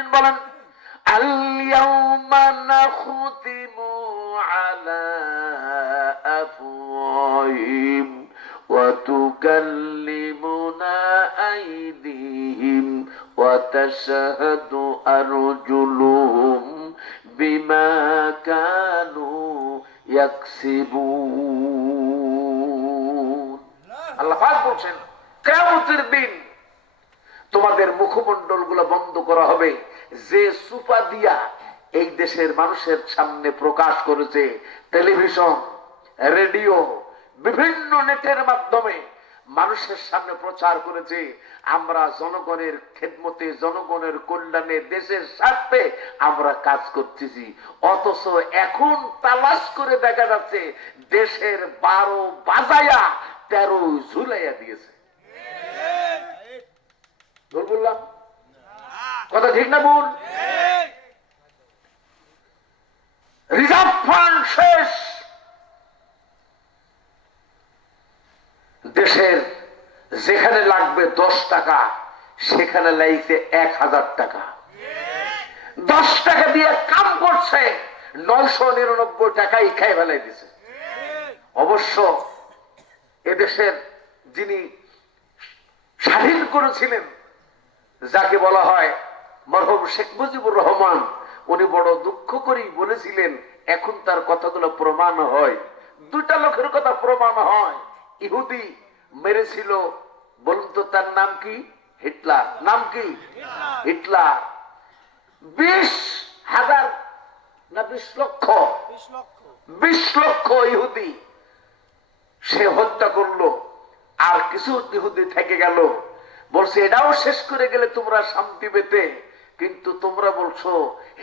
আলামিন বলেন আল ইয়াউমা নাখতিমু আলা আফওয়াহিম ওয়া তুকাল্লিমুনা আইদিহিম ওয়া তাশহাদু আরজুলুহুম বিমা কানু ইয়াকসিবুন। আল্লাহ পাক বলেন কিয়ামতের দিন তোমাদের মুখমণ্ডল গুলো বন্ধ করা হবে। যে সুপা দিয়া এই দেশের মানুষের সামনে প্রকাশ করেছে, টেলিভিশন, রেডিও, বিভিন্ন নেটের মাধ্যমে মানুষের সামনে প্রচার করেছে আমরা জনগণের খেদমতে, জনগণের কল্যাণে, দেশের স্বার্থে আমরা কাজ করতেছি, অথচ এখন তালাশ করে দেখা যাচ্ছে দেশের 12 বাজায়া 13 ঝুলাইয়া দিয়েছে। বললাম কথা ঠিক না ভুল? রিজার্ভ ফান্ড শেষ, দেশের যেখানে লাগবে 10 টাকা সেখানে লাগছে 1000 টাকা। 10 টাকা দিয়ে কাম করছে, 999 টাকাই খাই ফেলাই দিছে। অবশ্য এদেশের যিনি স্বাধীন করেছিলেন, যাকে বলা হয় মরহুম শেখ মুজিবুর রহমান, উনি বড় দুঃখ করেই বলেছিলেন, এখন তার কথাগুলো প্রমাণ হয়। 2টা লোকের কথা প্রমাণ হয়। ইহুদি মেরেছিল, বলুন তো তার নাম কি? হিটলার। নাম কি? হিটলার। 20,000 না 20 লক্ষ 20 লক্ষ ইহুদি সে হত্যা করলো। আর কিছু ইহুদি থেকে গেল, বলছে এটাও শেষ করে গেলে তোমরা শান্তি পেতে, কিন্তু তোমরা বলছো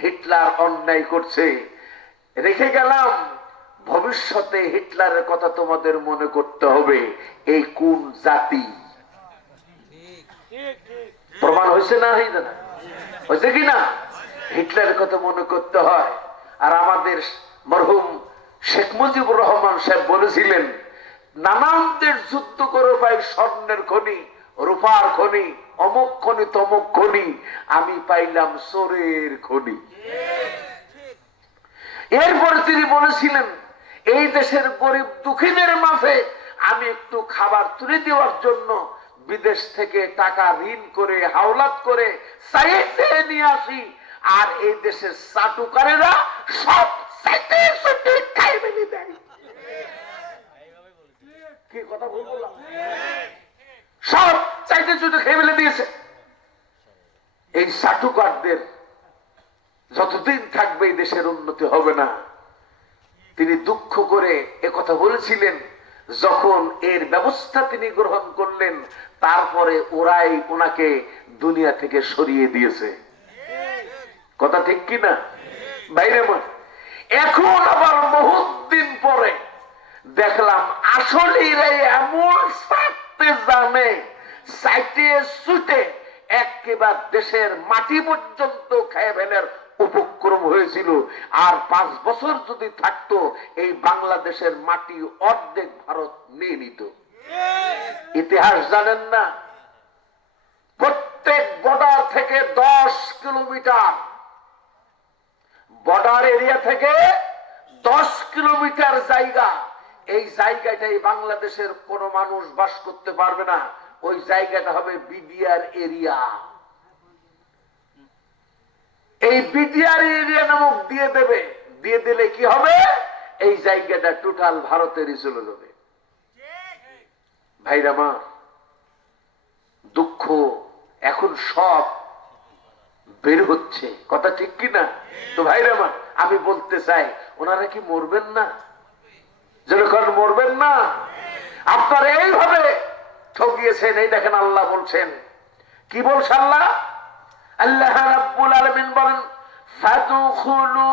হিটলার অন্যায় করছে। রেখে গেলাম, ভবিষ্যতে হিটলারের কথা তোমাদের মনে করতে হবে। এই কোন জাতি? প্রমাণ হয়েছে না? হয়েছে কি না? হিটলারের কথা মনে করতে হয়। আর আমাদের মরহুম শেখ মুজিবুর রহমান সাহেব বলেছিলেন, নানান দেশ যুদ্ধ করে পাই স্বর্ণের খনি, রূপার খনি, অমুক খনি, তমুক খনি, আমি পাইলাম চোরের খনি। এরপরে তিনি বলেছিলেন, এই দেশের গরিব দুঃখীদের মাঝে আমি একটু খাবার তুলে দেওয়ার জন্য বিদেশ থেকে টাকা ঋণ করে, হাওলাত করে চাইতে নিয়ে আসি, আর এই দেশের চাটুকারেরা সব চাইতে চাইতে খাই ফেলে দেয়। কি কথা বললাম? সব চাইতে চাইতে খেয়ে ফেলে দিয়েছে। এই চাটুকারদের যতদিন থাকবে এই দেশের উন্নতি হবে না। তিনি দুঃখ করে একথা বলেছিলেন। যখন এর ব্যবস্থা তিনি গ্রহণ করলেন, তারপরে ওরাই ওনাকে দুনিয়া থেকে সরিয়ে দিয়েছে। কথা ঠিক কিনা বাইরে? এখন আবার বহুত দিন পরে দেখলাম আসলে এমন সাথে জানে সাইটে সুটে একেবারে দেশের মাটি পর্যন্ত খেয়ে ফেলার উপক্রম হয়েছিল। আর 5 বছর যদি থাকতো, এই বাংলাদেশের মাটি অর্ধেক ভারত নিয়ে নিত। ইতিহাস জানেন না? প্রত্যেক বর্ডার থেকে 10 কিলোমিটার, বর্ডার এরিয়া থেকে 10 কিলোমিটার জায়গা, এই জায়গাটাই বাংলাদেশের কোন মানুষ বাস করতে পারবে না। ওই জায়গাটা হবে বিডিআর এরিয়া। এই বিডিআর এরিয়া নামক দিয়ে দেবে, দিয়ে দিলে কি হবে? এই জায়গাটা টোটাল ভারতেরই চলে যাবে। ভাইরা মা, দুঃখ এখন সব বের হচ্ছে। কথা ঠিক কিনা? তো ভাইরা মা, আমি বলতে চাই, ওনারা কি মরবেন না? যেরকম মরবেন না, আপনারা এইভাবে ঠকিয়েছেন। এই দেখেন আল্লাহ বলছেন, কি বলছে আল্লাহ? আল্লাহ রাব্বুল আলামিন বলেন, ফাদখুলু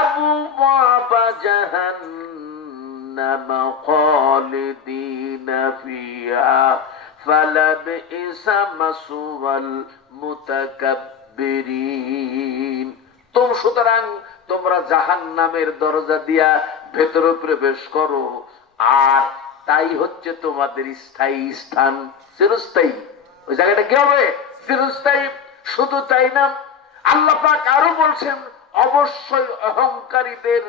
আবওয়াবা জাহান্নাম খালিদিনা ফিহা ফালাবিসা মাসওয়াল মুতাকাব্বিরিন। সুতরাং তোমরা জাহান্নামের দরজা দিয়া ভেতরে প্রবেশ করো, আর তাই হচ্ছে তোমাদের স্থায়ী স্থান, চিরস্থায়ী। ওই জায়গাটা কি হবে? চিরস্থায়ী। শুধু তাই না, আল্লাহ পাক আরো বলছেন, অবশ্যই অহংকারীদের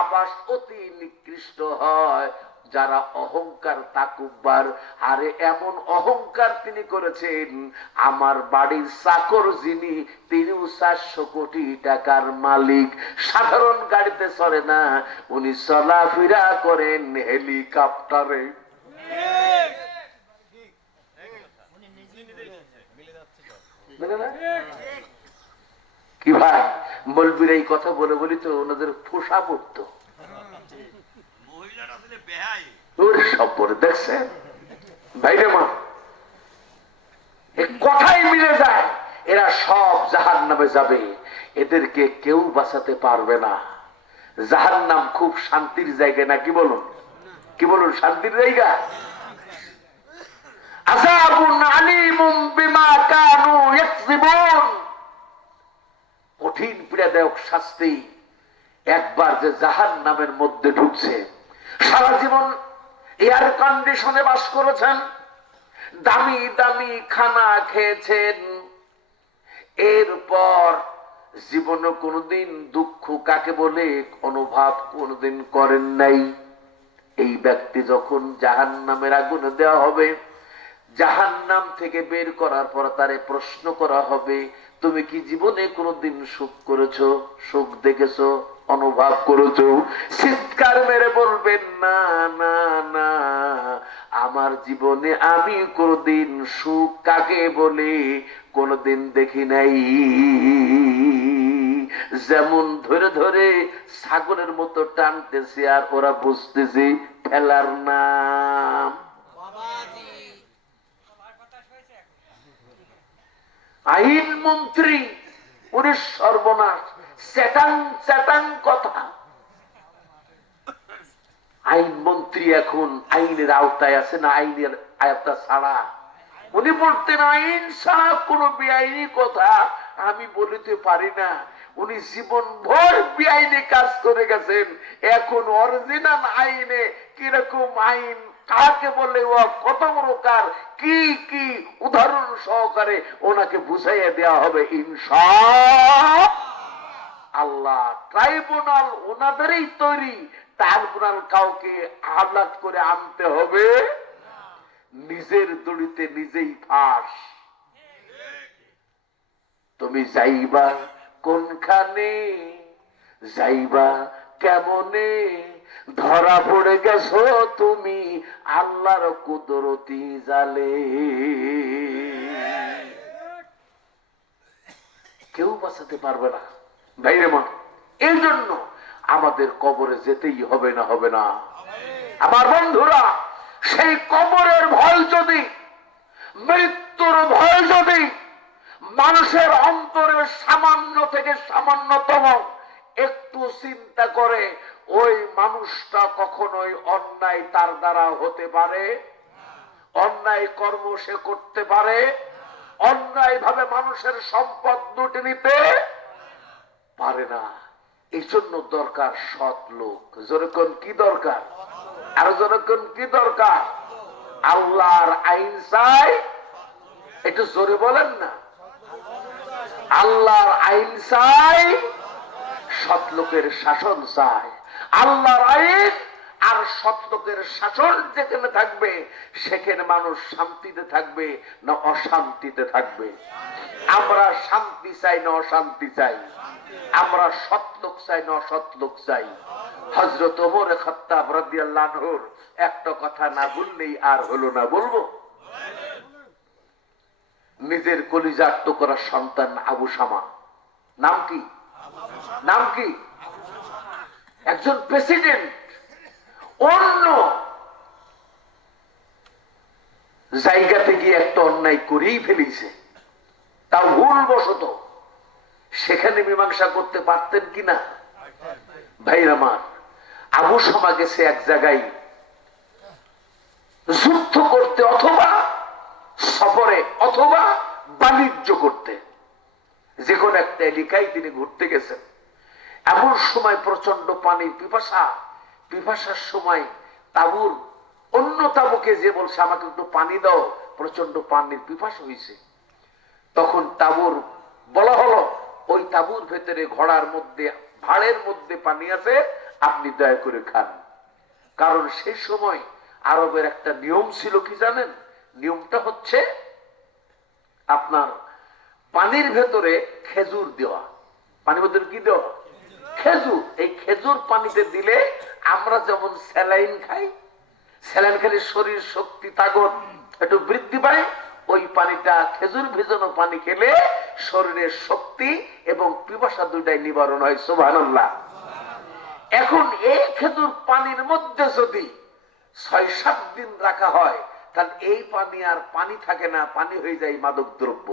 আবাস অতি নিকৃষ্ট হয়, যারা অহংকার তাকুব্বার। আরে এমন অহংকার তিনি করেছেন, আমার বাড়ির চাকর যিনি, তিনিও 400 কোটি টাকার মালিক, সাধারণ গাড়িতে চড়ে না, উনি চলাফেরা করেন হেলিকপ্টারে। কি ভাই, মৌলবীর এই কথা বলে বলি তো ওনাদের ফোসা পড়তো। দেখছেন ভাইরে মা, কথাই মিলে যায়, এরা সব জাহান্নামে যাবে, এদেরকে কেউ বাঁচাতে পারবে না। জাহান্নাম খুব শান্তির জায়গা না, কি বলুন, কি বলুন, শান্তির জায়গা। আযাবুন আলীমুম বিমা কানু ইয়াকযিবুন, কঠিন পীড়াদায়ক শাস্তি। একবার যে জাহান্নামের মধ্যে ঢুকছে, সারা জীবন এয়ার কন্ডিশনে বাস করেছেন, দামি দামি খানা খেয়েছেন, এরপর জীবনে কোনোদিন দুঃখ কাকে বলে অনুভব কোনোদিন করেন নাই। এই ব্যক্তি যখন জাহান্নামের আগুনে দেওয়া হবে, জাহান্নাম থেকে বের করার পর তারে প্রশ্ন করা হবে, তুমি কি জীবনে কোনোদিন সুখ করেছো, সুখ দেখেছো, অনুভব করেছো? চিৎকার মেরে বলবেন, না না না, আমার জীবনে আমি কোনোদিন সুখ কাকে বলে কোনোদিন দেখি নাই। যেমন ধরে ধরে ছাগলের মতো টানতেছে, আর ওরা বুঝতেছে ঠেলার নাম। আইন মন্ত্রী, ওরে সর্বনাশ, চ্যাটাং চ্যাটাং কথা। আইন মন্ত্রী এখন আইনের আওতায় আছে না, আইনের আওতা ছাড়া। উনি বলতেন, আইন ছাড়া কোন বেআইনি কথা আমি বলিতে পারি না। উনি জীবন ভর বেআইনি কাজ করে গেছেন, এখন অরিজিনাল আইনে কিরকম আইন, কাকে বলে, ও কত প্রকার, কি কি উদাহরণ সহকারে ওনাকে বুঝাইয়া দেওয়া হবে ইনশাআল্লাহ। ট্রাইব্যুনাল ওনাদেরই তৈরি, ট্রাইব্যুনাল কাউকে আহ্লাদ করে আনতে হবে, নিজের দড়িতে নিজেই ফাঁস। তুমি যাইবা কোনখানে, যাইবা কেমনে, ধরা পড়ে গেছো তুমি আল্লাহর কুদরতি জালে। কেউ বাঁচাতে পারবে না ভাইরে মা। এই জন্য আমাদের কবরে যেতেই হবে না, হবে না আমার বন্ধুরা। সেই কবরের ভয় যদি, মৃত্যুর ভয় যদি মানুষের অন্তরে সামান্য থেকে সামান্যতম একটু চিন্তা করে, ওই মানুষটা কখনোই অন্যায় তার দ্বারা হতে পারে, অন্যায় কর্ম সে করতে পারে, অন্যায় ভাবে মানুষের সম্পদ লুটে নিতে পারে না। এই জন্য দরকার সৎ লোক। যেরকম কি দরকার, আর যেরকম কি দরকার, আল্লাহর আইন চাই, একটু জোরে বলেন না, আল্লাহর আইন চাই, সৎ লোকের শাসন চাই। আল্লাহর আইন আর সৎ লোকের শাসন যেখানে থাকবে, সেখানে মানুষ শান্তিতে থাকবে না অশান্তিতে থাকবে? আমরা শান্তি চাই না অশান্তি চাই? আমরা সৎ লোক চাই না অসৎ লোক চাই? হযরত ওমর খাত্তাব রাদিয়াল্লাহু আনহুর একটা কথা না বললেই আর হলো না, বলবো। নিজের কলিজার টুকরা সন্তান আবু শামা, নাম কি, নাম কি, একজন প্রেসিডেন্ট, অন্য জায়গা থেকে একটা অন্যায় করেই ফেলেছে, তাও ভুলবশত। সেখানে মীমাংসা করতে পারতেন কিনা? ভাইরা আমার, আবু শামা গেছে এক জায়গায় যুদ্ধ করতে, অথবা সফরে, অথবা বাণিজ্য করতে, যে কোনো একটা এলাকায় তিনি ঘুরতে গেছেন। এমন সময় প্রচন্ড পানির পিপাসা, পিপাসার সময় তাবুর অন্য তাবুকে যে বলছে, আমাকে একটু পানি দাও, প্রচন্ড পানির পিপাসা হয়েছে। তখন তাবুর বলা হলো, ওই তাঁবুর ভেতরে ঘোড়ার মধ্যে ভাড়ের মধ্যে পানি আছে, আপনি দয়া করে খান। কারণ সেই সময় আরবের একটা নিয়ম ছিল, কি জানেন? নিয়মটা হচ্ছে আপনার পানির ভেতরে খেজুর দেওয়া। পানির ভেতরে কি দেওয়া? খেজুর। এই খেজুর পানিতে দিলে আমরা যেমন স্যালাইন খাই, স্যালাইন খেলে শরীর শক্তি তাগত একটু বৃদ্ধি পায়, ওই পানিটা খেজুর ভেজানো পানি খেলে শরীরের শক্তি এবং পিপাসা দুইটাই নিবারণ হয়। সুবহানাল্লাহ। এখন এই খেজুর পানির মধ্যে যদি ৬-৭ দিন রাখা হয়, তাহলে এই পানি আর পানি থাকে না, পানি হয়ে যায় মাদক দ্রব্য।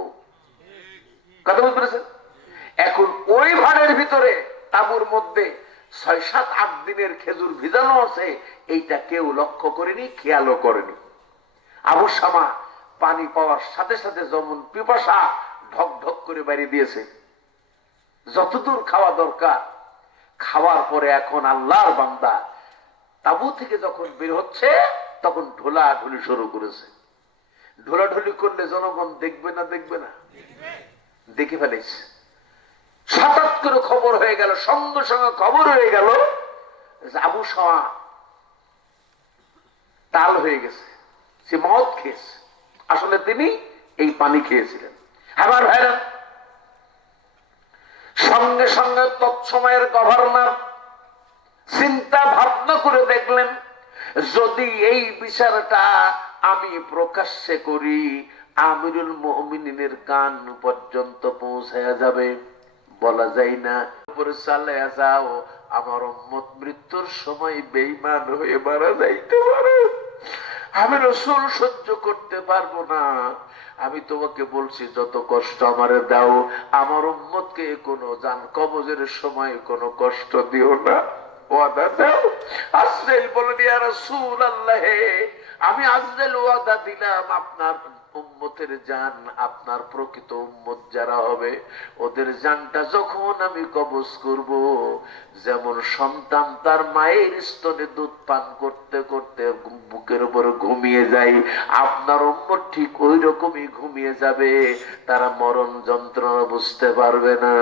কথা বুঝতে পেরেছেন? এখন ওই ভাড়ের ভিতরে তাঁবুর মধ্যে ৬-৭-৮ দিনের খেজুর ভিজানো আছে, এইটা কেউ লক্ষ্য করেনি, খেয়ালও করেনি। আবু শামা পানি পাওয়ার সাথে সাথে যেমন পিপাসা ঢক ঢক করে বাইরে দিয়েছে, যতদূর খাওয়া দরকার খাওয়ার পরে এখন আল্লাহর বান্দা তাঁবু থেকে যখন বের হচ্ছে, তখন ঢোলাঢুলি শুরু করেছে। ঢোলাঢুলি করলে জনগণ দেখবে না? দেখবে না? দেখে ফেলেছে। হঠাৎ করে খবর হয়ে গেল, সঙ্গে সঙ্গে খবর হয়ে গেল আবু শামা তাল হয়ে গেছে, সে মদ খেয়েছে। আসলে তিনি এই পানি খেয়েছিলেন। আমার ভাইরা, সঙ্গে সঙ্গে তৎসময়ের গভর্নর চিন্তা ভাবনা করে দেখলেন, যদি এই বিচারটা আমি প্রকাশ্যে করি, আমিরুল মুমিনিনের কান পর্যন্ত পৌঁছায়া যাবে। বলা যায় না, উপরে চালিয়ে যাও, আমার উম্মত মৃত্যুর সময় বেঈমান হয়ে মারা যাইতে পারে। আমি রাসূল সহ্য করতে পারবো না। আমি তোমাকে বলছি, যত কষ্ট আমারে দাও, আমার উম্মতকে কোনো জান কবজের সময় কোনো কষ্ট দিও না, ওয়াদা দাও। আজরাইল বলেন, ইয়া রাসূলুল্লাহ, আমি আজরাইল ওয়াদা দিলাম, আপনার উম্মতের জান, আপনার প্রকৃত উম্মত যারা হবে, ওদের জানটা যখন আমি কবজ করব, যেমন সন্তান তার মায়ের স্তনে দুধ পান করতে করতে বুকের উপর ঘুমিয়ে যায়, আপনার উম্মত ঠিক ওই রকমই ঘুমিয়ে যাবে, তারা মরণ যন্ত্রণা বুঝতে পারবে না।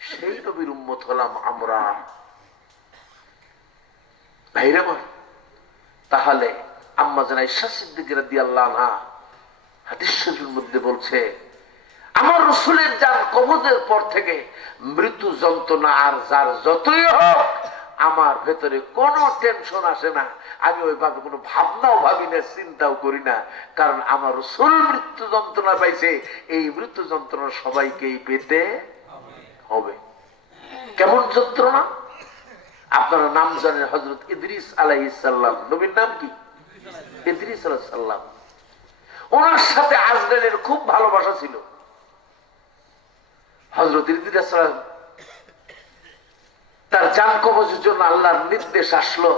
সেই নবীর উম্মত হলাম আমরা। ভাইরা আমার, তাহলে আম্মা জান আয়েশা সিদ্দিকা রাদিয়াল্লাহু আনহা হাদিস শরীফের মধ্যে বলছে, আমার রাসূলের জান কবজের পর থেকে মৃত্যু যন্ত্রণা আর যার যতই হোক, আমার ভেতরে কোনো টেনশন আসে না। আমি ওইভাবে কোনো ভাবনাও ভাবি না, চিন্তাও করি না, কারণ আমার রাসূল মৃত্যু যন্ত্রণা পাইছে, এই মৃত্যু যন্ত্রণা সবাইকেই পেতে হবে। কেমন যন্ত্রণা? আপনারা নাম জানেন, হযরত ইদ্রিস আলাইহিস সালাম, নবীর নাম কি? ইদ্রিস আলাইহিস সালাম। ওনার সাথে আজরাইলের খুব ভালোবাসা ছিল। হযরত ইদ্রিস সালাম তার জান কবজের জন্য আল্লাহর নির্দেশ আসলো।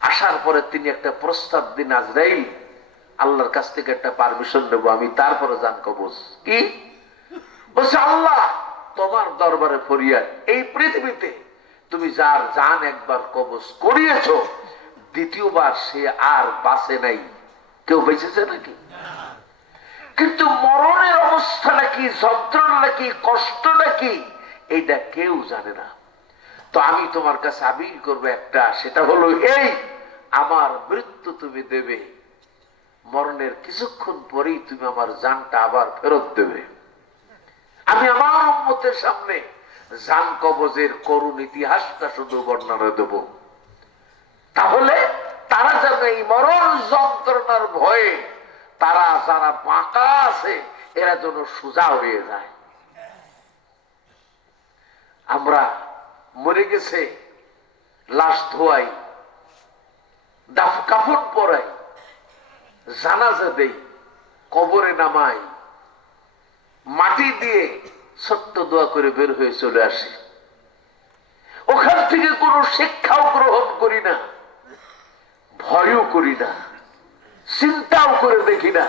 আসার পরে তিনি একটা প্রস্তাব দিন, আজরাইল, আল্লাহর কাছ থেকে একটা পারমিশন নেব, আমি তারপরে জান কবজ। কি বলছে? আল্লাহ, তোমার দরবারে ফরিয়াদ, এই পৃথিবীতে তুমি যার জান একবার কবজ করিয়েছ, দ্বিতীয়বার সে আর বাঁচে নাই। কেউ বেঁচেছে নাকি? কিন্তু মরণের অবস্থা নাকি, যন্ত্রণা নাকি, কষ্ট নাকি, এইটা কেউ জানে না। তো আমি তোমার কাছে আবির করবো একটা, সেটা হলো এই, আমার মৃত্যু তুমি দেবে, মরণের কিছুক্ষণ পরেই তুমি আমার জানটা আবার ফেরত দেবে। আমি আমার উম্মতের সামনে জান কবজের করুণ ইতিহাসটা শুধু বর্ণনা দেব, তাহলে তারা যেন এই মরণ যন্ত্রণার ভয়ে তারা যারা বাঁকা আছে, এরা যেন সোজা হয়ে যায়। আমরা মরে গেছে, লাশ ধোয়াই, কাফন পরাই, জানাজা দেই, কবরে নামাই, মাটি দিয়ে ছোট্ট দোয়া করে বের হয়ে চলে আসি। ওখান থেকে কোনো শিক্ষাও গ্রহণ করি না, ভয়ও করি না, চিন্তাও করে দেখি না।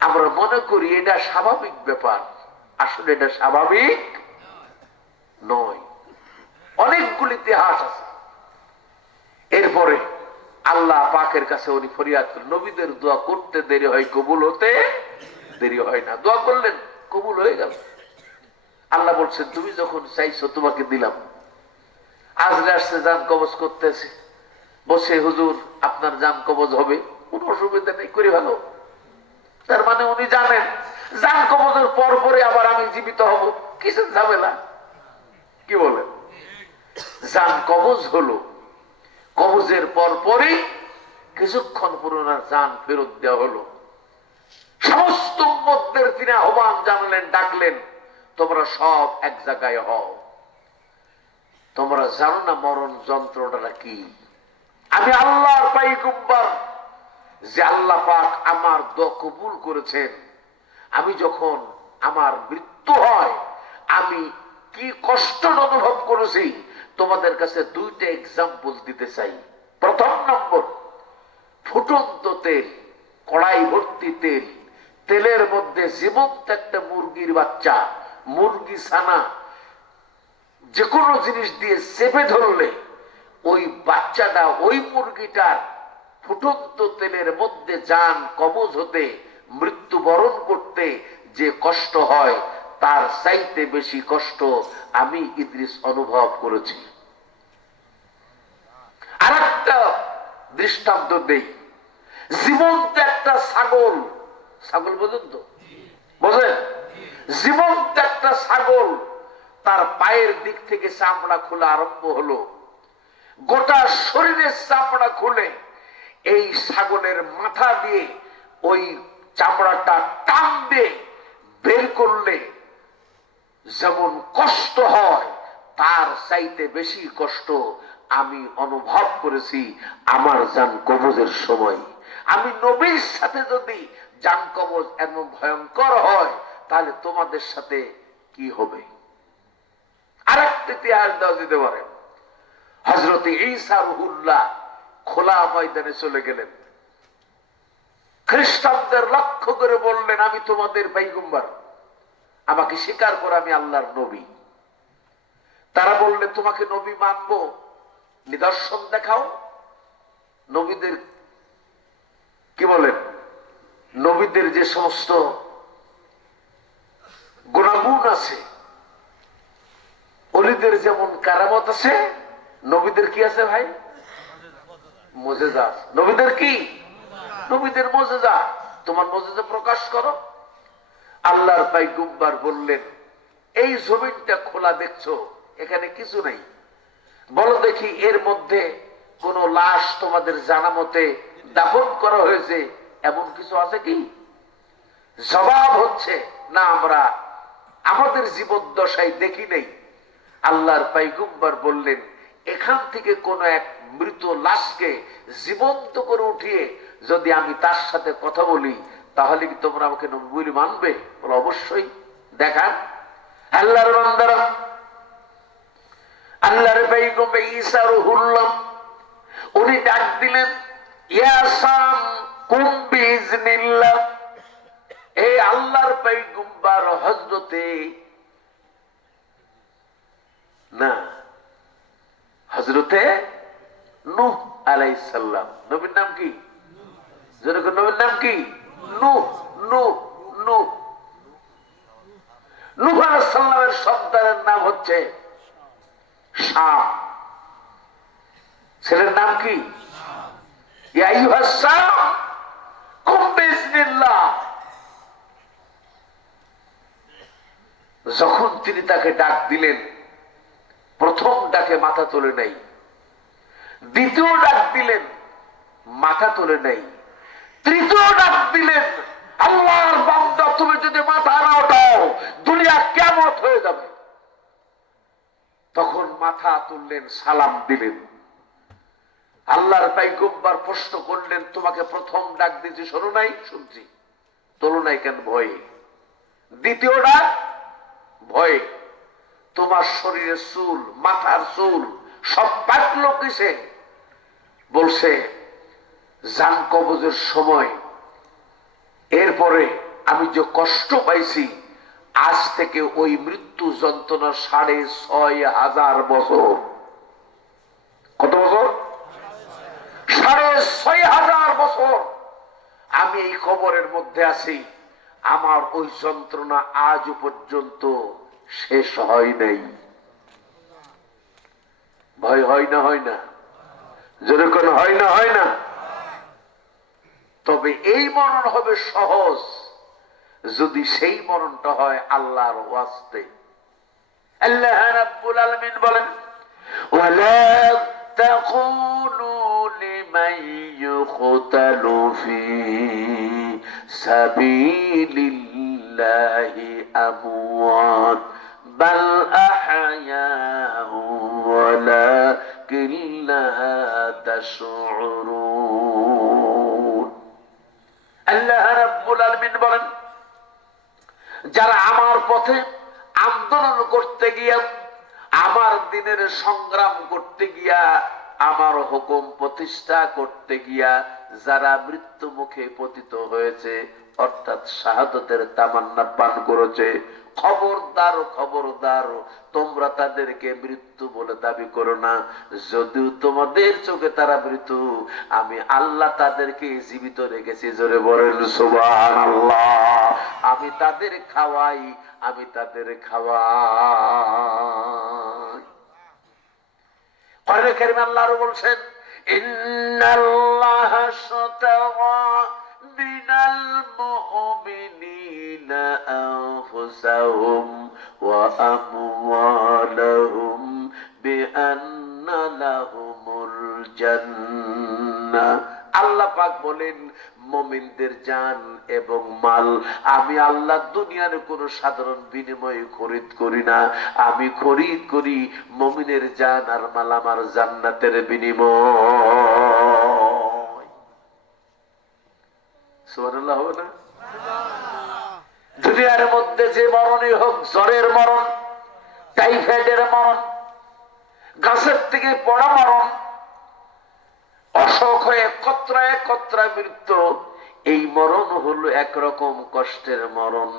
আমরা মনে করি এটা স্বাভাবিক ব্যাপার। আসলে এটা স্বাভাবিক নয়। অনেকগুলি ইতিহাস আছে। এরপরে আল্লাহ পাকের কাছে উনি ফরিয়াদ করেন, নবীদের দোয়া করতে দেরি হয়, কবুল হতে দেরি হয় না। দোয়া করলেন, কবুল হয়ে গেল। আল্লাহ বলছেন তুমি যখন চাইছো তোমাকে দিলাম। আজরে আসছে জান কবজ করতেছে, বসে হুজুর আপনার জান কবজ হবে, কোনো অসুবিধা নেই, করে ভালো। তার মানে উনি জানেন জান কবজের পর পরে আবার আমি জীবিত হব, কিসের ঝামেলা। কি বলেন? জান কবজ হলো, কবজের পর পরই কিছুক্ষণ পুরোনার জান ফেরত দেওয়া হলো। সমস্ত উম্মতদের তিনি আহ্বান জানালেন, ডাকলেন, তোমরা সব এক জায়গায় হও। তোমরা জানো না মরণ যন্ত্রণাটা কি? আমি আল্লাহর পয়গম্বর, যে আল্লাহ পাক আমার দোয়া কবুল করেছেন। আমি যখন আমার মৃত্যু হয় আমি কি কষ্ট অনুভব করেছি তোমাদের কাছে দুইটা এক্সাম্পল দিতে চাই। প্রথম নম্বর, ফুটন্ত তেল, কড়াই ভর্তি তেল, তেলের মধ্যে জীবন্ত একটা মুরগির বাচ্চা, মুরগি ছানা, যে কোনো জিনিস দিয়ে চেপে ধরলে ওই বাচ্চাটা, ওই মুরগিটার ফুটন্ত তেলের মধ্যে জান কবজ হতে, মৃত্যুবরণ করতে যে কষ্ট হয় তার চাইতে বেশি কষ্ট আমি ইদ্রিস অনুভব করেছি। আর একটা দৃষ্টান্ত দেই, জীবন্ত একটা ছাগল, ছাগল বোঝেন তো? বোঝেন? জীবন্ত একটা ছাগল, তার পায়ের দিক থেকে চামড়া খোলা আরম্ভ হলো, গোটা শরীরের চামড়া খুলে এই ছাগলের মাথা দিয়ে ওই চামড়াটা টান দিয়ে বের করলে যেমন কষ্ট হয় তার চাইতে বেশি কষ্ট আমি অনুভব করেছি আমার জান কবজের সময়। আমি নবীর সাথে যদি জান কবজ এমন ভয়ঙ্কর হয় তাহলে তোমাদের সাথে কি হবে? আরেকটা ইতিহাস দেওয়া যেতে পারে। হযরত ঈসা রুহুল্লাহ খোলা ময়দানে চলে গেলেন, খ্রিস্টানদের লক্ষ্য করে বললেন, আমি তোমাদের পয়গম্বর, আমাকে স্বীকার করো, আমি আল্লাহর নবী। তারা বললে তোমাকে নবী মানবো, নিদর্শন দেখাও। নবীদের কি বলেন, নবীদের যে সমস্ত গুণাগুণ আছে, ওলিদের যেমন কারামত আছে, নবীদের কি আছে ভাই? মুজিজা। নবীদের কি? নবীদের মুজিজা। তোমার মুজিজা প্রকাশ করো। আল্লাহর পয়গম্বর বললেন, এই জমিনটা খোলা দেখছো, এখানে কিছু নাই, বলো দেখি এর মধ্যে কোন লাশ তোমাদের জানা মতে দাফন করা হয়েছে এমন কিছু আছে কি? জবাব হচ্ছে না, আমরা আমাদের জীবদ্দশায় দেখি নেই। আল্লাহর পয়গম্বর বললেন, এখান থেকে কোন এক মৃত লাশকে জীবন্ত করে উঠিয়ে যদি আমি তার সাথে কথা বলি তাহলে কি তোমরা আমাকে নবী মানবে? বলে অবশ্যই, দেখান। আল্লাহর বান্দারা, আল্লাহর পয়গম্বর ঈসা রুহুল্লাহ উনি ডাক দিলেন, ইয়া সাম কুম বিইজনিল্লাহ। এই আল্লাহর পয়গম্বর হযরতে না হযরতে নূহ আলাইহিস সালাম, নবীর নাম কি? যেরকম নবীর নাম কি? নূহ। নূহ নূহ নূহ আলাইহিস সালামের সন্তানের নাম হচ্ছে শাম। ছেলের নাম কি? ইয়া আইয়ুহাস শাম কুম বিইজনিল্লাহ। যখন তিনি তাকে ডাক দিলেন, প্রথম ডাকে মাথা তোলে নাই, দ্বিতীয় ডাক দিলেন মাথা তোলে নাই, তৃতীয় ডাক দিলেন, আল্লাহর বান্দা তুমি যদি মাথা না ওঠাও দুনিয়া কিয়ামত হয়ে যাবে। তখন মাথা তুললেন, সালাম দিলেন। আল্লাহর পয়গম্বর প্রশ্ন করলেন, তোমাকে প্রথম ডাক দিয়েছি শোনো নাই? শুনছি। তোলো নাই কেন? ভয়ে। দ্বিতীয় ডাক? ভয়ে। তোমার শরীরের চুল, মাথার চুল সব পাকলো কিসে? বলছে জান কবজের সময়। এরপরে আমি যে কষ্ট পাইছি, আজ থেকে ওই মৃত্যু যন্ত্রণা 6,500 বছর। কত বছর? ৬,৫০০ বছর আমি এই কবরের মধ্যে আছি, আমার ওই যন্ত্রণা আজ পর্যন্ত শেষ হয় নাই। ভয় হয় না? হয় না? জোরে কোন হয় না? হয় না? তবে এই মরণ হবে সহজ যদি সেই মরণটা হয় আল্লাহর ওয়াস্তে। আল্লাহ রাব্বুল আলামিন বলেন, ওয়ালা তাকুনু লিমান ইউকতালু ফি সাবিলিল্লাহি আমওয়াত বাল আহয়াউ ওয়ালাকিন লা তাশউরুন। আল্লাহ রাব্বুল আলামিন বলেন, যারা আমার পথে আন্দোলন করতে গিয়া, আমার দিনের সংগ্রাম করতে গিয়া, আমার হুকুম প্রতিষ্ঠা করতে গিয়া যারা মৃত্যু মুখে পতিত হয়েছে, অর্থাৎ শাহাদাতের তামান্না পান করেছে, খবরদার খবরদার, তোমরা তাদেরকে মৃত্যু বলে দাবি করো না। যদিও তোমাদের চোখে তারা মৃত্যু, আমি আল্লাহ তাদেরকে জীবিত রেখেছি। জোরে বলেন সুবহানাল্লাহ। আমি তাদের খাওয়াই, আমি তাদের খাওয়াই। কোরআনে কারীমে আল্লাহ আরো বলছেন, ইন্নাল্লাহা আশতারা মিনাল মুমিনিনা আনফুসাহুম ওয়া আমওয়ালাহুম বিআন্না লাহুমুল জান্নাহ। আল্লাহ পাক বলেন, মুমিনদের জান এবং মাল আমি আল্লাহ দুনিয়ার কোন সাধারণ বিনিময়ে খরিদ করি না। আমি খরিদ করি মুমিনের জান আর মাল আমার জান্নাতের বিনিময়। সুবহানাল্লাহ হবে না? দুনিয়ার মধ্যে যে মরণই হোক, জ্বরের মরণ, টাইফয়েডের মরণ, গাছের থেকে পড়া মরণ, অসুখ হয়ে কতরায় কতরায় মৃত্যু, এই মরণ হলো একরকম কষ্টের মরণ।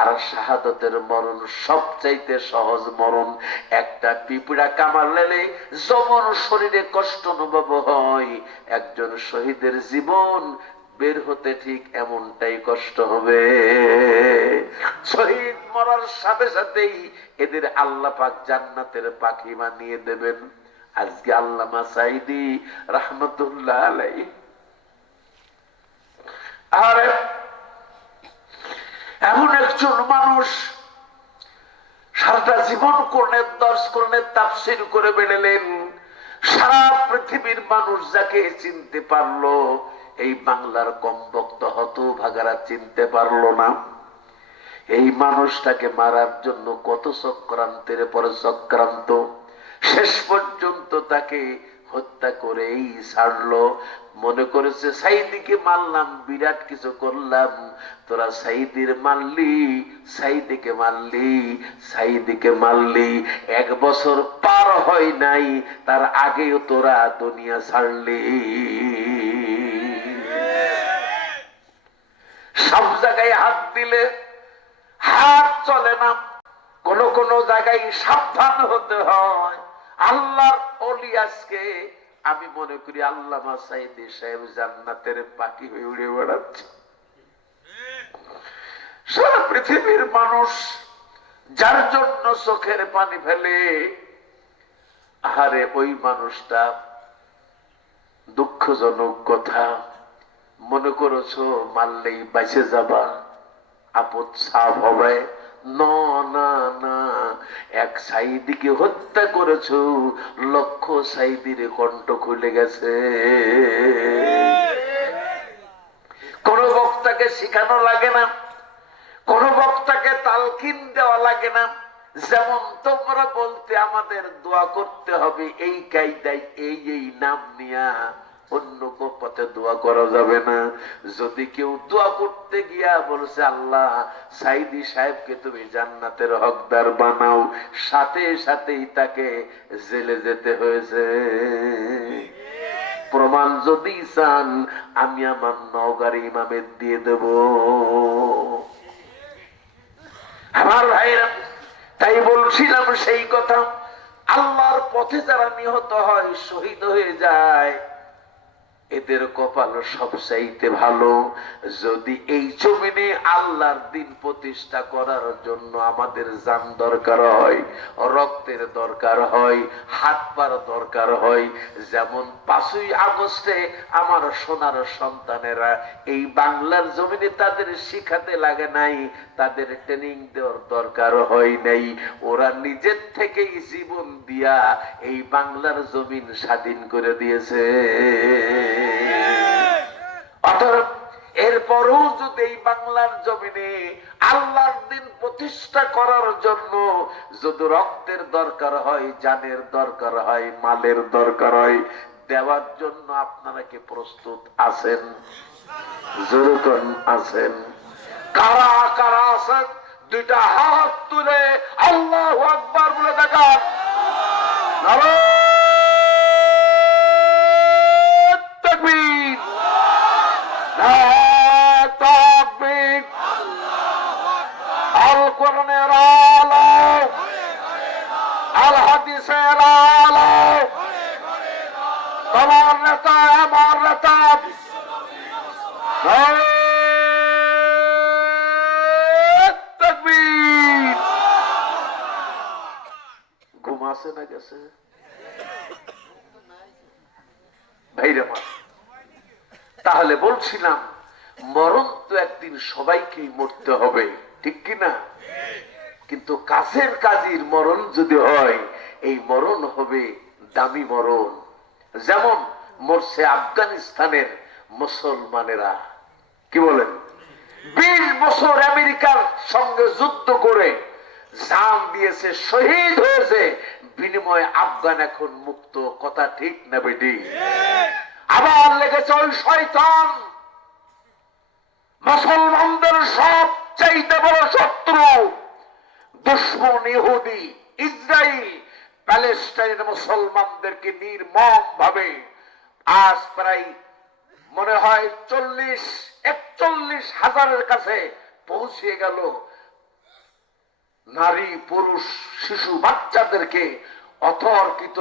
আর শাহাদাতের মরণ সবচাইতে সহজ মরণ। একটা পিঁপড়া কামড়ালে যেমন শরীরে কষ্ট অনুভব হয়, একজন শহীদের জীবন বের হতে ঠিক এমনটাই কষ্ট হবে। শহীদ মরার সাথে সাথেই এদের আল্লাহ পাক জান্নাতের পাখি বানিয়ে দেবেন। আজকে আল্লামা সাঈদী রাহমাতুল্লাহ আলাইহি আরে এমন একজন মানুষ সারাটা জীবন কোরআনের দর্শ, কোরআনের তাফসীর করে বেড়ালেন। সারা পৃথিবীর মানুষ যাকে চিনতে পারলো, এই বাংলার কমবক্ত হতভাগারা চিনতে পারলো না। এই মানুষটাকে মারার জন্য কত চক্রান্তের পরে চক্রান্ত, শেষ পর্যন্ত তাকে হত্যা করেই ছাড়লো। মনে করেছে সাঈদীকে মারলাম, বিরাট কিছু করলাম। তোরা সাঈদীর মারলি, সাঈদীকে মারলি, সাঈদীকে মারলি, 1 বছর পার হয় নাই তার আগেও তোরা দুনিয়া ছাড়লি। সব জায়গায় হাত দিলে হাত চলে না, কোন কোন জায়গায় সাবধান হতে হয়। আল্লাহর ওলি আজকে আমি মনে করি আল্লামা সাঈদী সাহেব জান্নাতের পাখি হয়ে উড়ে বেড়াচ্ছে। সারা পৃথিবীর মানুষ যার জন্য চোখের পানি ফেলে, আরে ওই মানুষটা, দুঃখজনক কথা, মনে করেছো মারলেই বেঁচে যাবা, আপদ সাফ হবে। না না না, এক সাঈদীকে হত্যা করেছো, লক্ষ সাঈদীর কণ্ঠ খুলে গেছে। কোন বক্তাকে শিখানো লাগে না, কোন বক্তাকে তালকিন দেওয়া লাগে না। যেমন তোমরা বলতে আমাদের দোয়া করতে হবে এই কায়দায়, এই নাম নিয়া, অন্য পথে দোয়া করা যাবে না। যদি কেউ দোয়া করতে গিয়া বলছে আল্লাহ সাঈদী সাহেবকে তুমি জান্নাতের হকদার বানাও, সাথে সাথেই তাকে জেলে যেতে হয়েছে। প্রমাণ যদি চান আমি আমার নওগাঁর ইমামের দিয়ে দেব। আমার ভাইরা, তাই বলছিলাম সেই কথা, আল্লাহর পথে যারা নিহত হয়, শহীদ হয়ে যায়, এদের কপাল সবচাইতে ভালো। যদি এই জমিনে আল্লাহর দিন প্রতিষ্ঠা করার জন্য আমাদের জান দরকার হয়, রক্তের দরকার হয়, হাত পার দরকার হয়, যেমন 5ই আগস্টে আমার সোনার সন্তানেরা এই বাংলার জমিনে তাদের শিখাতে লাগে নাই, তাদের ট্রেনিং দেওয়ার দরকার হয় নাই, ওরা নিজের থেকেই জীবন দিয়া এই বাংলার জমিন স্বাধীন করে দিয়েছে। এরপরও যদি এই বাংলার জমিনে আল্লাহর দিন প্রতিষ্ঠা করার জন্য যদি রক্তের দরকার হয়, জানের দরকার হয়, মালের দরকার হয়, দেওয়ার জন্য আপনারা কি প্রস্তুত আছেন? যেরকম আছেন, কারা কারা আছেন? দুইটা হাত তুলে আল্লাহু আকবার বলে দেখান। আল কোরআনের আলো, আল হাদিসের আলো, তোমার নেতা আমার নেতা ঘুমাছে না গেছে ভাইরা? তাহলে বলছিলাম মরণ তো একদিন সবাইকেই মরতে হবে, ঠিক কিনা? কিন্তু কাছের কাজীর মরণ যদি হয়, এই মরণ হবে দামি মরণ। যেমন মরছে আফগানিস্তানের মুসলমানেরা, কি বলেন? 20 বছর আমেরিকার সঙ্গে যুদ্ধ করে জান দিয়েছে, শহীদ হয়েছে, বিনিময়ে আফগান এখন মুক্ত। কথা ঠিক না বেটি? আবার লেগেছে ওই শয়তান মুসলমানদের সবচাইতে বড় শত্রু দুশমন ইহুদি ইসরায়েল প্যালেস্টাইনের মুসলমানদেরকে নির্মম ভাবে আজ প্রায় মনে হয় 40-41 হাজারের কাছে পৌঁছে গেল। নারী পুরুষ শিশু বাচ্চাদেরকে অতর্কিত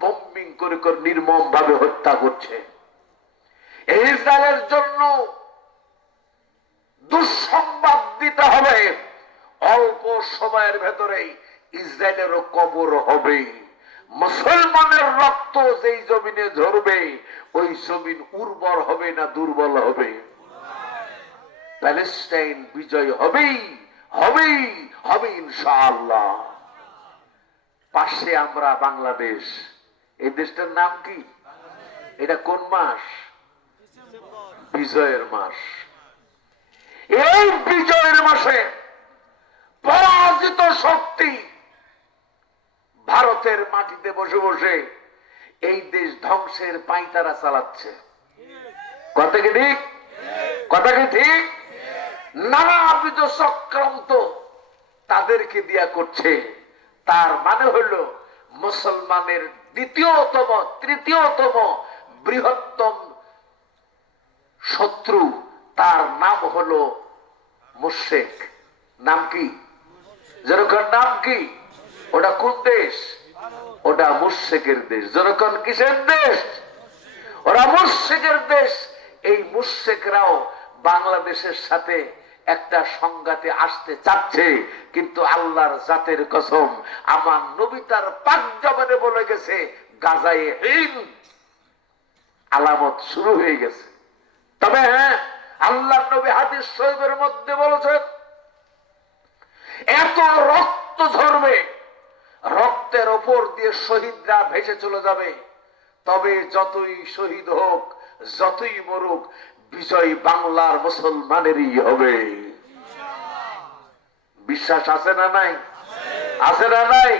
বোম্বিং করে করে নির্মম ভাবে হত্যা করছে। ইসরায়েলের জন্য দুঃসংবাদ দিতে হবে, অল্প সময়ের ভেতরে ইসরায়েলেরও কবর হবে। মুসলমানের রক্ত যেই জমিনে ঝরবে, ওই জমিন উর্বর হবে না দুর্বল হবে? প্যালেস্টাইন বিজয় হবেই হবেই হবে ইনশাআল্লাহ। পাশে আমরা বাংলাদেশ, এই দেশটার নাম কি? এটা কোন মাস? বিজয়ের মাস। এই বিজয়ের মাসে পরাজিত শক্তি ভারতের মাটিতে বসে বসে এই দেশ ধ্বংসের পাঁয়তারা চালাচ্ছে। কথা কি ঠিক? কথা কি ঠিক? নানাবিধ চক্রান্ত তাদেরকে দিয়া করছে। তার মানে হলো মুসলমানের দ্বিতীয়তম তৃতীয়তম বৃহত্তম শত্রু, তার নাম হলো মুশরিক। নাম কি? যেরকম নাম কি? ওটা কোন দেশ? ওটা মুশরিকের দেশ। যেরকম কিসের দেশ? ওরা মুশরিকের দেশ। এই মুশরিকরাও বাংলাদেশের সাথে একটা সংঘাতে আসতে চাচ্ছে, কিন্তু আল্লাহর জাতের কসম, আমার নবী তার পাক জবানে বলে গেছে, গাজায়ে হিন্দ আলামত শুরু হয়ে গেছে। তবে হ্যাঁ, আল্লাহর নবী হাদিস শরীফের মধ্যে বলেছেন, এত রক্ত ঝরবে, রক্তের ওপর দিয়ে শহীদরা ভেসে চলে যাবে, তবে যতই শহীদ হোক, যতই মরুক, বিজয় বাংলার মুসলমানেরই হবে। বিশ্বাস আছে না নাই? আছে না নাই?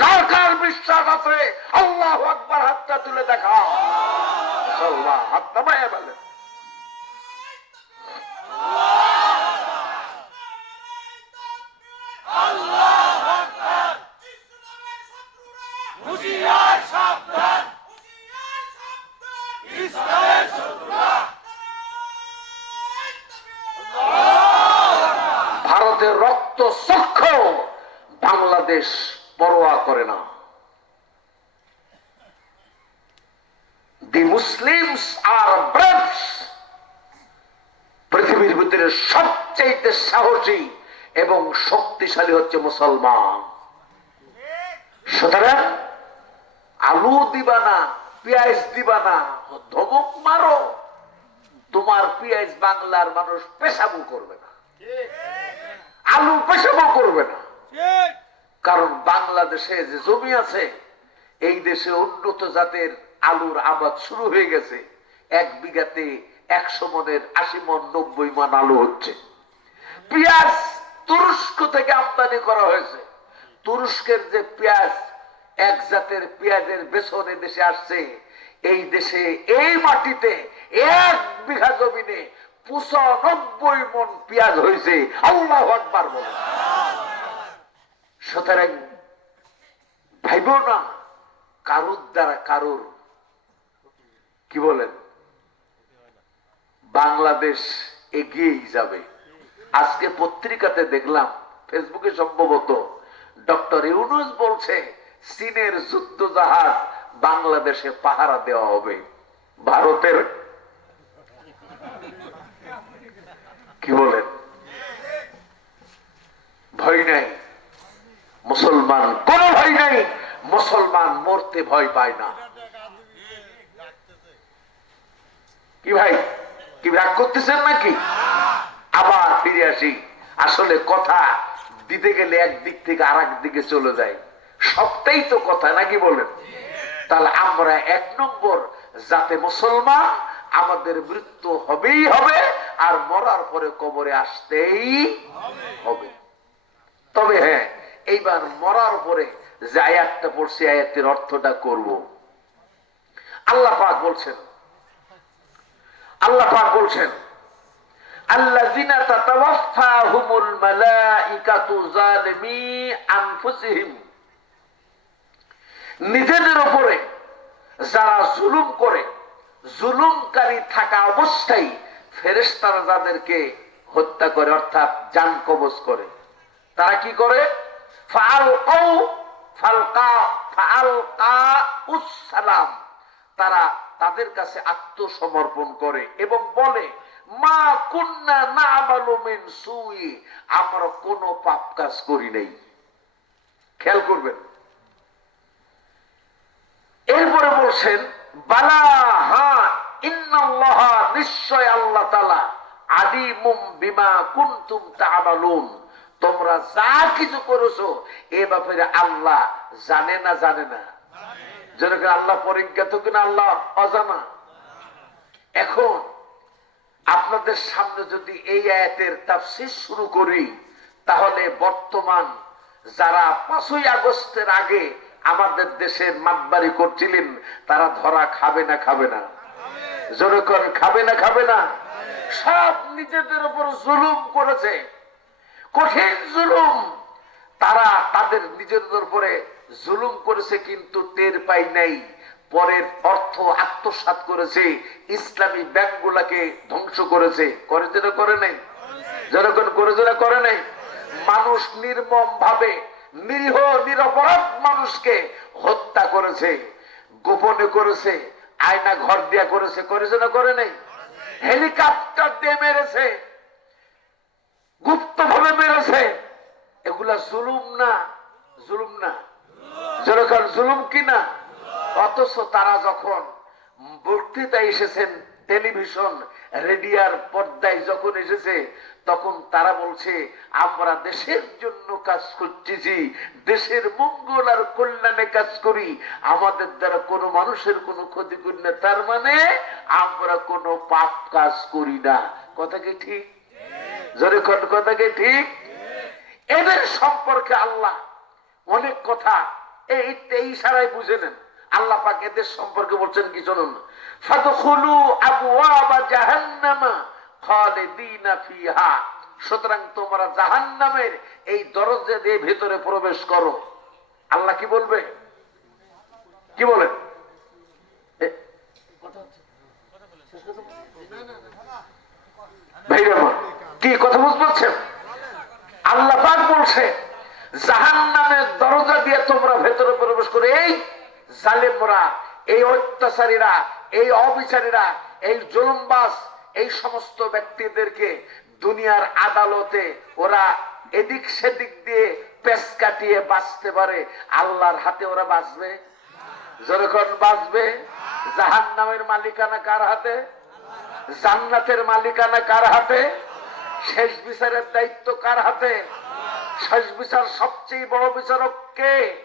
কার কার বিশ্বাস আছে? আল্লাহু আকবার হাতটা তুলে দেখা। আল্লাহ হাত নামায়া বলে আল্লাহু আকবার। হুঁশিয়ার সাবধান, ইসলামের শত্রুরা। ভারতের রক্ত চক্ষু বাংলাদেশ পরোয়া করে না। দি মুসলিমস আর ব্রেভস, পৃথিবীর ভিতরে সবচেয়ে সাহসী এবং শক্তিশালী হচ্ছে মুসলমান। সুতরাং আলু দিবা না, পেঁয়াজ দিবা না, ধমক মারো, তোমার পেঁয়াজ বাংলার মানুষ পেশাবো করবে না, আলু পেশাবো করবে না। কারণ বাংলাদেশে যে জমি আছে, এই দেশে উন্নত জাতের আলুর আবাদ শুরু হয়ে গেছে। 1 বিঘাতে 100 মনের 80 মন 90 মন আলু হচ্ছে। পেঁয়াজ তুরস্ক থেকে আমদানি করা হয়েছে। তুরস্কের যে পেঁয়াজ, এক জাতের পেঁয়াজের বেসন দেশে আসছে। এই দেশে এই মাটিতে 1 বিঘা জমিনে 95 মন পেঁয়াজ হয়েছে। আল্লাহু আকবার বলে। সুতরাং ভাইব না কারুর দ্বারা কারুর কি বলেন বাংলাদেশ এগিয়েই যাবে। আজকে পত্রিকাতে দেখলাম, ফেসবুকে সম্ভবত, ডক্টর ইউনূস বলছে চীনের যুদ্ধ জাহাজ বাংলাদেশে পাহারা দেওয়া হবে। ভারতের কি বলেন ভয় নাই, মুসলমান কোন ভয় নাই, মুসলমান মরতে ভয় পায় না। কি ভাই, কি রাগ করতেছেন নাকি? আবার ফিরে আসি। আসলে কথা দিতে গেলে একদিক থেকে আর এক দিকে চলে যায়, সবটাই তো কথা নাকি বলেন? তাহলে আমরা 1 নম্বর যাতে মুসলমান, আমাদের মৃত্যু হবেই হবে, আর মরার পরে কবরে আসতেই হবে। তবে হ্যাঁ, এইবার মরার পরে যে আয়াতটা পড়ছি, আয়াতের অর্থটা করব। আল্লাহ পাক বলছেন, আল্লাহ পাক বলছেন, আল্লাযিনা তাতাওয়াফাহুমুল মালাইকাতু যালিমি আনফুসিহিম, নিজেদের উপরে যারা জুলুম করে, জুলুমকারী থাকা অবস্থায় ফেরেশতারা যাদেরকে হত্যা করে, অর্থাৎ জান কবজ করে, তারা কি করে? তারা তাদের কাছে আত্মসমর্পণ করে এবং বলে, মা কুন্না না'মালু মিন সুই, আমরা কোনো পাপ কাজ করি নাই। খেয়াল করবেন। এরপরে বলছেন, বালা, হ্যাঁ, ইন্নাল্লাহ, নিশ্চয় আল্লাহ তাআলা, আলিমুম বিমা কুনতুম তা'মালুন, তোমরা যা কিছু করেছো এ ব্যাপারে আল্লাহ জানে না? জানে না? যেরকম আল্লাহ পরিজ্ঞাত কিনা আল্লাহ অজানা? এখন আপনাদের সামনে যদি এই আয়াতের তাফসীর শুরু করি, তাহলে বর্তমান যারা 5ই আগস্টের আগে আমাদের দেশের মাতবাড়ি করছিলেন, তারা ধরা খাবে না? খাবে না? যেরকম খাবে না? খাবে না? সব নিজেদের উপর জুলুম করেছে, কঠিন জুলুম। তারা তাদের নিজেদের উপরে জুলুম করেছে, কিন্তু টের পাই নাই। পরের অর্থ আত্মসাৎ করেছে, ইসলামী ব্যাংকগুলাকে ধ্বংস করেছে। করেছে না করে নাই? যেরকম করেছে না করে নাই? মানুষ নির্মম ভাবে নিরীহ নিরপরাধ মানুষকে হত্যা করেছে, গোপনে করেছে, আয়না ঘর দিয়া করেছে। করেছে না করে নাই? হেলিকপ্টার দিয়ে মেরেছে, গুপ্ত ভাবে মেরেছে। এগুলা জুলুম না? জুলুম না? যেরকম জুলুম কিনা? অথচ তারা যখন বক্তৃতায় এসেছেন, টেলিভিশন রেডিওর পর্দায় যখন এসেছে, তখন তারা বলছে, আমরা দেশের জন্য কাজ করতেছি, দেশের মঙ্গল আর কল্যাণে কাজ করি, আমাদের দ্বারা কোনো মানুষের কোনো ক্ষতি করি না, তার মানে আমরা কোনো পাপ কাজ করি না। কথা কি ঠিক? জোরে কথা কি ঠিক? এদের সম্পর্কে আল্লাহ অনেক কথা এই ইশারায় বুঝে নেন। আল্লাহ পাক এদের সম্পর্কে বলছেন কি শুনুন, ফাদখুলু আবওয়াবা জাহান্নামা খালিদিনা ফিহা, সুতরাং তোমরা জাহান্নামের এই দরজা দিয়ে ভিতরে প্রবেশ করো। আল্লাহ কি বলবে? কি বলেন? ভাইরা কি কথা বুঝতে পারছেন? আল্লাহ পাক বলছে জাহান্নামের দরজা দিয়ে তোমরা ভেতরে প্রবেশ করে। এই জালেমরা, এই অত্যাচারীরা এই অবিচারীরা, এই জুলুমবাজ, এই সমস্ত ব্যক্তিদেরকে দুনিয়ার আদালতে ওরা এদিক সেদিক দিয়ে পেশ কাটিয়ে বাঁচতে পারে, আল্লাহর হাতে ওরা বাঁচবে? যখন বাঁচবে, জাহান্নামের মালিকানা কার হাতে? জান্নাতের মালিকানা কার হাতে? শেষ বিচারের দায়িত্ব কার হাতে? শেষ বিচার সবচেয়ে বড় বিচারক কে?